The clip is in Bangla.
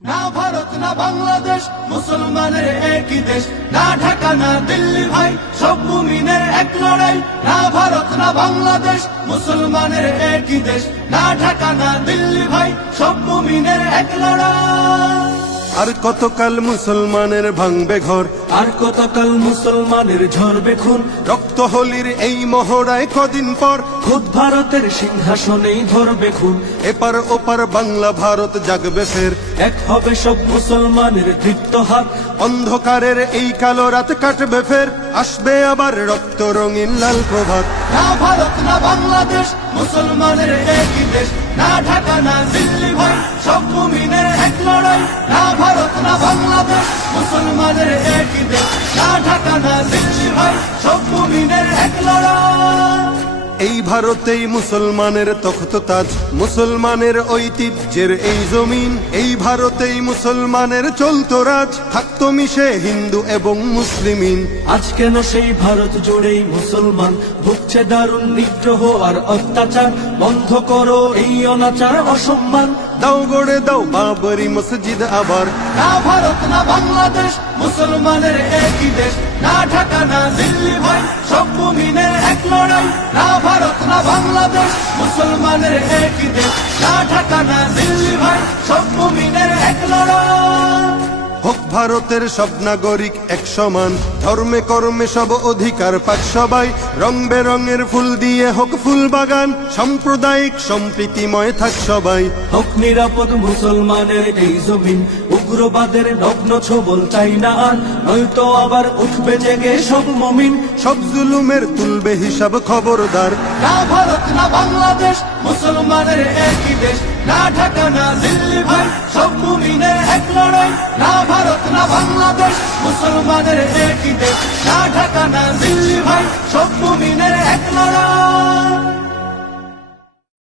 না ভারত না বাংলাদেশ, মুসলমানের একই দেশ। না ঢাকা না দিল্লি ভাই, সব মুমিনের এক লড়াই। না ভারত না বাংলাদেশ, মুসলমানের একই দেশ। না ঢাকা না দিল্লি ভাই, সব মুমিনের এক লড়াই। আর কতকাল মুসলমানের ভাঙবে ঘর, আর কতকাল মুসলমানের ঝরবে খুন। রক্ত হোলির এই মহড়ায় কদিন পর খুদ ভারতের সিংহাসনেই ধরবে খুন। এপার ওপার বাংলা ভারত জাগবে ফের, এক হবে সব মুসলমানের দীপ্ত হাত। অন্ধকারের এই কালো রাত কাটবে ফের, আসবে আবার রক্ত রঙিন লাল প্রভাত। না ভারত না বাংলাদেশ, মুসলমানের একই দেশ। না ঢাকা না দিল্লি ভাই, সব মুমিনের এক লড়াই। না ভারত না বাংলাদেশ, মুসলমানের একই দেশ। না ঢাকা না দিল্লি ভাই, সব মুমিনের এক লড়াই। এই ভারতেই মুসলমানের তখ্ত তাজ, মুসলমানের ঐতিহ্যের এই জমিন। এই ভারতেই মুসলমানের চলতো রাজ, থাকতো মিশে হিন্দু এবং মুসলিমিন। আজ কেন সেই ভারত জুড়েই মুসলমান ভুগছে দারুণ নিগ্রহ আর অত্যাচার। বন্ধ করো এই অনাচার অসম্মান। দাও গড়ে দাও বাবরি মসজিদ আবার। না ভারত না বাংলাদেশ, মুসলমানের একই দেশ। না ঢাকা না দিল্লি ভাই, সব মুমিনের এক লড়াই। না ভারত না বাংলাদেশ, মুসলমানের একই দেশ। না ঢাকা না দিল্লি ভাই, সব মুমিনের এক লড়াই। হোক ভারতের সব নাগরিক এক সমান, ধর্মে কর্মে সব অধিকার পাক সবাই। রং বেরঙের ফুল দিয়ে হোক ফুল বাগান, সাম্প্রদায়িক সম্প্রীতিময় থাক সবাই। হোক নিরাপদ মুসলমানের এই জমিন, উগ্রবাদের নগ্ন ছবল চাই না আর। নয়তো আবার উঠবে জেগে সব মুমিন, সব জুলুমের তুলবে হিসাব খবরদার। না ভারত না বাংলাদেশ, মুসলমানের একই দেশ। না ঢাকা না দিল্লি ভাই, সব মুমিনের এক লড়াই। না ভারত না বাংলাদেশ, মুসলমানের একই দেশ। না ঢাকা না দিল্লি ভাই, সব মুমিনের